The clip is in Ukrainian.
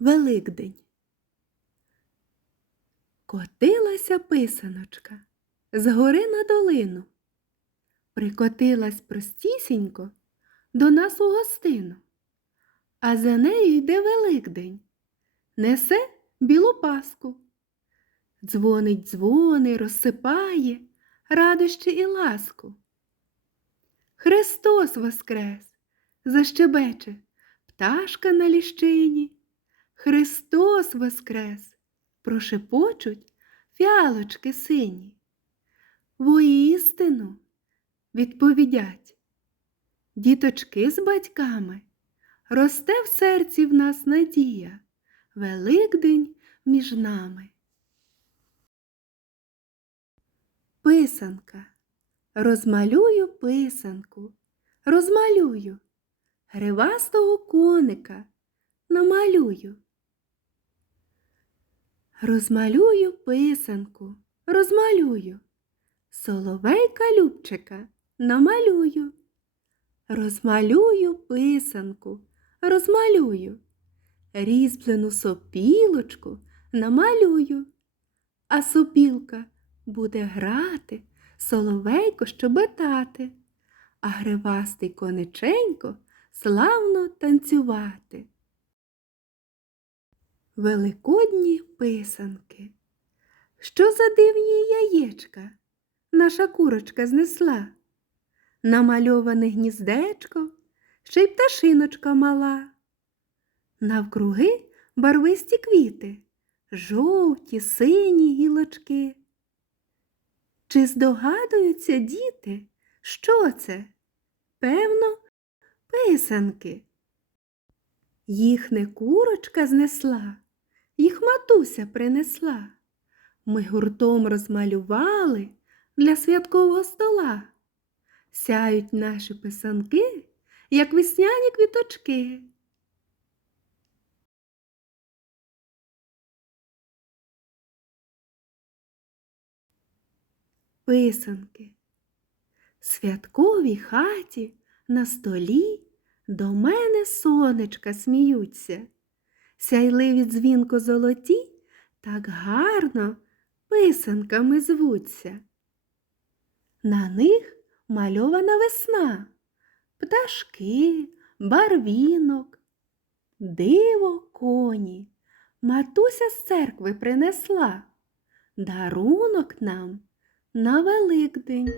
Великдень. Котилася писаночка з гори на долину. Прикотилась простісінько до нас у гостину. А за нею йде Великдень, несе білу паску. Дзвонить, дзвони, розсипає радощі і ласку. Христос воскрес! Защебече пташка на ліщині. Христос воскрес! Прошепочуть фіалочки сині. Воістину відповідять. Діточки з батьками, росте в серці в нас надія, Великдень між нами. Писанка. Розмалюю писанку, розмалюю, гривастого коника намалюю. Розмалюю писанку, розмалюю, соловейка Любчика намалюю. Розмалюю писанку, розмалюю, різьблену сопілочку намалюю, а сопілка буде грати, соловейко щебетати, а гривастий кониченько славно танцювати. Великодні писанки. Що за дивні яєчка наша курочка знесла? Намальоване гніздечко, ще й пташиночка мала. Навкруги барвисті квіти, жовті, сині гілочки. Чи здогадуються діти, що це? Певно, писанки. Їх не курочка знесла, їх матуся принесла. Ми гуртом розмалювали для святкового стола. Сяють наші писанки, як весняні квіточки. Писанки. Святковій хаті на столі до мене сонечка сміються. Сяйливі дзвінко золоті так гарно писанками звуться. На них мальована весна, пташки, барвінок, диво коні. Матуся з церкви принесла дарунок нам на Великдень.